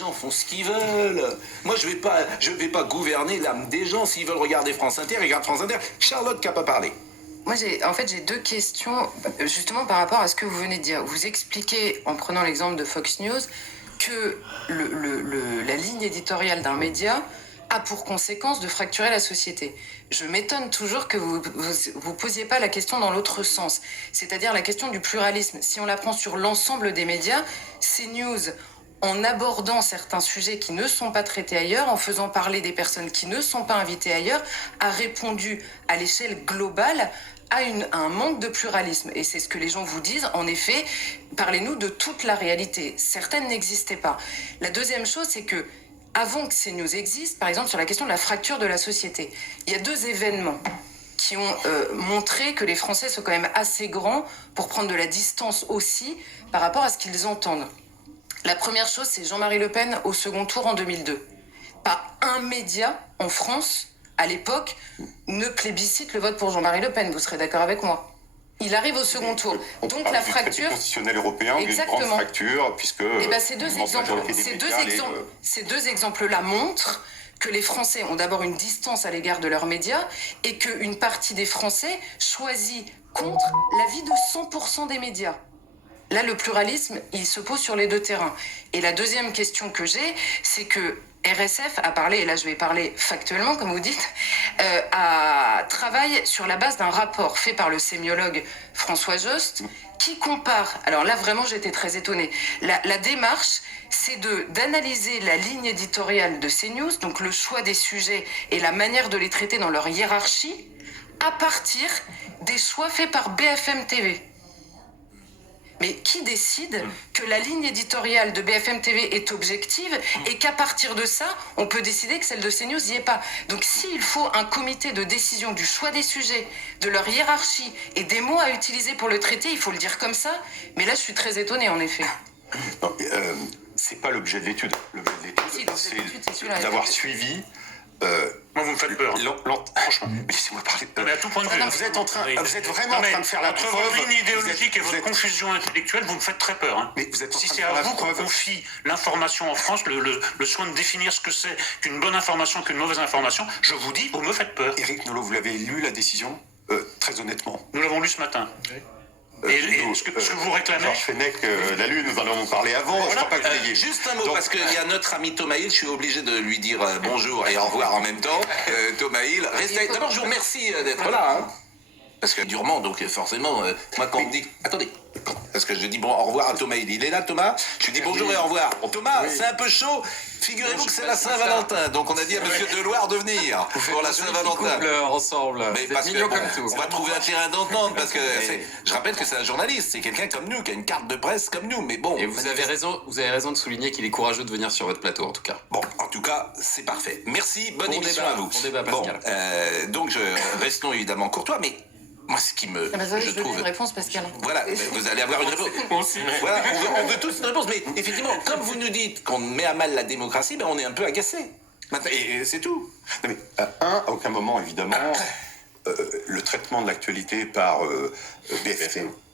gens font ce qu'ils veulent. Moi, je vais pas gouverner l'âme des gens. S'ils veulent regarder France Inter, ils regardent France Inter. Charlotte qui n'a pas parlé. Moi, j'ai deux questions, justement par rapport à ce que vous venez de dire. Vous expliquez, en prenant l'exemple de Fox News, que la ligne éditoriale d'un média a pour conséquence de fracturer la société. Je m'étonne toujours que vous posiez pas la question dans l'autre sens, c'est-à-dire la question du pluralisme. Si on la prend sur l'ensemble des médias, CNews, en abordant certains sujets qui ne sont pas traités ailleurs, en faisant parler des personnes qui ne sont pas invitées ailleurs, a répondu à l'échelle globale à un manque de pluralisme. Et c'est ce que les gens vous disent. En effet, parlez-nous de toute la réalité. Certaines n'existaient pas. La deuxième chose, c'est que avant que CNews existe, par exemple, sur la question de la fracture de la société, il y a deux événements qui ont montré que les Français sont quand même assez grands pour prendre de la distance aussi par rapport à ce qu'ils entendent. La première chose, c'est Jean-Marie Le Pen au second tour en 2002. Pas un média en France, à l'époque, ne plébiscite le vote pour Jean-Marie Le Pen. Vous serez d'accord avec moi? Il arrive au second tour. Donc la fracture constitutionnel européen, une grande fracture, puisque ces deux exemples-là montrent que les Français ont d'abord une distance à l'égard de leurs médias et qu'une partie des Français choisit contre l'avis de 100% des médias. Là, le pluralisme, il se pose sur les deux terrains. Et la deuxième question que j'ai, c'est que RSF a parlé, et là je vais parler factuellement, comme vous dites, travaille sur la base d'un rapport fait par le sémiologue François Jost, qui compare, alors là vraiment j'étais très étonnée, la démarche, c'est d'analyser la ligne éditoriale de CNews, donc le choix des sujets et la manière de les traiter dans leur hiérarchie, à partir des choix faits par BFM TV. Mais qui décide que la ligne éditoriale de BFM TV est objective et qu'à partir de ça, on peut décider que celle de CNews n'y est pas? Donc s'il faut un comité de décision du choix des sujets, de leur hiérarchie et des mots à utiliser pour le traiter, il faut le dire comme ça. Mais là, je suis très étonnée, en effet. Non, c'est pas l'objet de l'étude. L'objet de l'étude, c'est d'avoir suivi... Moi, vous me faites peur. Franchement, laissez-moi parler. Mais à tout point de vue. Vous êtes vraiment en train de faire la preuve. Entre votre ligne idéologique et votre confusion intellectuelle, vous me faites très peur. Hein. Mais vous êtes si c'est à vous qu'on confie l'information en France, le soin de définir ce que c'est qu'une bonne information, qu'une mauvaise information, je vous dis, vous me faites peur. Éric Nolot, vous l'avez lu, la décision très honnêtement. Nous l'avons lu ce matin. Et ce que vous réclamez... Georges Fenech l'a lu, nous en avons parlé avant, voilà. Je crois pas que vous l'ayez. Juste un mot, parce qu'il y a notre ami Thomas Hill, je suis obligé de lui dire bonjour et au revoir en même temps. Thomas Hill, d'abord je vous remercie d'être là, hein. Parce que durement, donc forcément, moi quand on me dit... Attendez, parce que je dis bon au revoir à Thomas Hill. Il est là, Thomas? Je lui dis bonjour et au revoir. Thomas, c'est un peu chaud. Figurez-vous que c'est la Saint-Valentin. Donc on a dit à monsieur Deloire de venir pour la Saint-Valentin. Ensemble. Mais parce que on va trouver un terrain d'entente, parce que je rappelle que c'est un journaliste, c'est quelqu'un comme nous, qui a une carte de presse comme nous. Mais bon. Et vous avez raison de souligner qu'il est courageux de venir sur votre plateau, en tout cas. Bon, en tout cas, c'est parfait. Merci, bonne émission à vous. Bon débat, Pascal. Bon, donc restons évidemment courtois, mais moi, ce qui me. Je trouve une réponse, Pascal. Voilà, vous allez avoir une réponse. Voilà, on veut tous une réponse, mais effectivement, comme vous nous dites qu'on met à mal la démocratie, ben on est un peu agacé. Et c'est tout. Non, mais à aucun moment, évidemment, le traitement de l'actualité par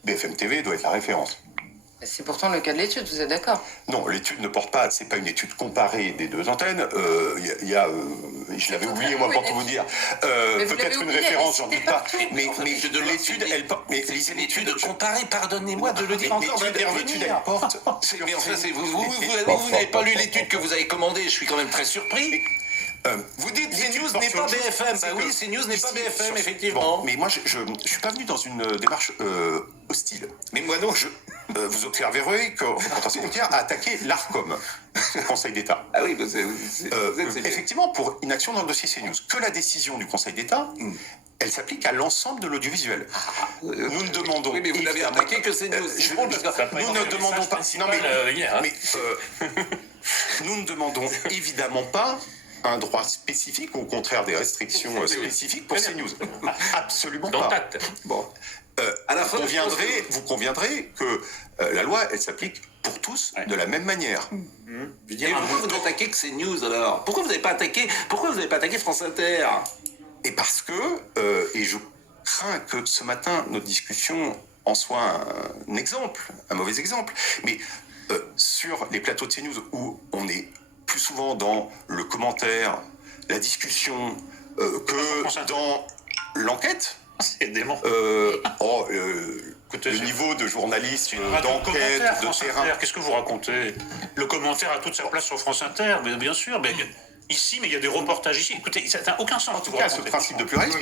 BFM TV doit être la référence. C'est pourtant le cas de l'étude, vous êtes d'accord? Non, l'étude ne porte pas, c'est pas une étude comparée des deux antennes. Il y a, je l'avais oublié moi pour tout vous dire, peut-être une référence, j'en doute pas. Mais de l'étude, elle porte. Mais c'est une étude comparée, pardonnez-moi de le dire encore. L'étude, elle porte. Mais enfin, vous n'avez pas lu l'étude que vous avez commandée, je suis quand même très surpris. Vous dites CNews n'est pas BFM. Bah oui, CNews n'est pas BFM, effectivement. Bon, mais moi, je suis pas venu dans une démarche hostile. Mais moi non, vous observerez que Constance Coutière a attaqué l'ARCOM, le Conseil d'État. Ah oui, effectivement, pour inaction dans le dossier CNews. Que la décision du Conseil d'État, elle s'applique à l'ensemble de l'audiovisuel. Nous ne demandons... Oui, mais vous n'avez attaqué que CNews. Nous ne demandons pas... Non, mais nous ne demandons évidemment pas un droit spécifique, ou au contraire des restrictions spécifiques pour CNews. Absolument pas. Bon. Vous conviendrez que la loi, elle s'applique pour tous de la même manière. Et pourquoi vous n'attaquez que CNews alors? Pourquoi vous n'avez pas attaqué France Inter? Et parce que, et je crains que ce matin, notre discussion en soit un exemple, un mauvais exemple, mais sur les plateaux de CNews où on est souvent dans le commentaire, la discussion, que dans l'enquête. C'est dément. Écoutez, Le niveau de journaliste, d'enquête, de terrain. Qu'est-ce que vous racontez? Le commentaire a toute sa place sur France Inter, mais bien sûr. Mais ici, mais il y a des reportages ici. Écoutez, ça n'a aucun sens. En tout cas, ce principe de pluralisme,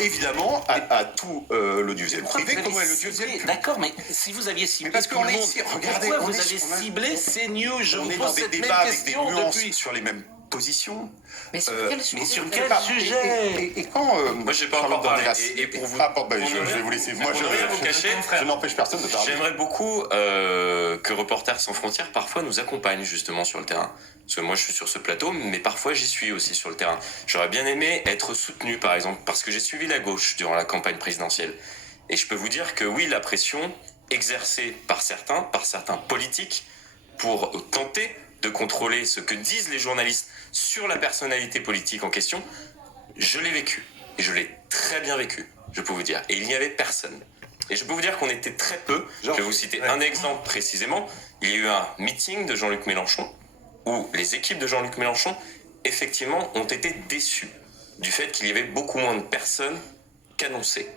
évidemment, à tout l'audiovisuel privé, comme l'audiovisuel public. D'accord, mais si vous aviez ciblé parce tout qu'on le est monde, ici, regardez, pourquoi on vous est avez sur- ciblé CNews? Je On vous est dans pose des cette même débats avec des question nuances depuis. sur les mêmes positions. Mais sur quel sujet mais sur vous quel avez- sujet Et quand Moi, j'ai pas Charlotte encore parlé. Dornelas- Et pour vous- je vais vous laisser. Moi, pour ne rien vous cacher, je n'empêche personne de parler. J'aimerais beaucoup que Reporters sans frontières parfois nous accompagne justement sur le terrain. Parce que moi je suis sur ce plateau, mais parfois j'y suis aussi sur le terrain. J'aurais bien aimé être soutenu par exemple, parce que j'ai suivi la gauche durant la campagne présidentielle. Et je peux vous dire que oui, la pression exercée par certains politiques, pour tenter de contrôler ce que disent les journalistes sur la personnalité politique en question, je l'ai vécu. Et je l'ai très bien vécu, je peux vous dire. Et il n'y avait personne. Et je peux vous dire qu'on était très peu. Je vais vous citer un exemple précisément. Il y a eu un meeting de Jean-Luc Mélenchon où les équipes de Jean-Luc Mélenchon, effectivement, ont été déçues du fait qu'il y avait beaucoup moins de personnes qu'annoncé.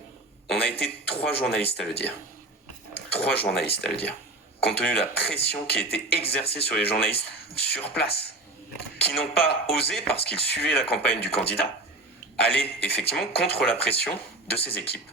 On a été 3 journalistes à le dire. 3 journalistes à le dire. Compte tenu de la pression qui a été exercée sur les journalistes sur place, qui n'ont pas osé, parce qu'ils suivaient la campagne du candidat, aller effectivement contre la pression de ces équipes.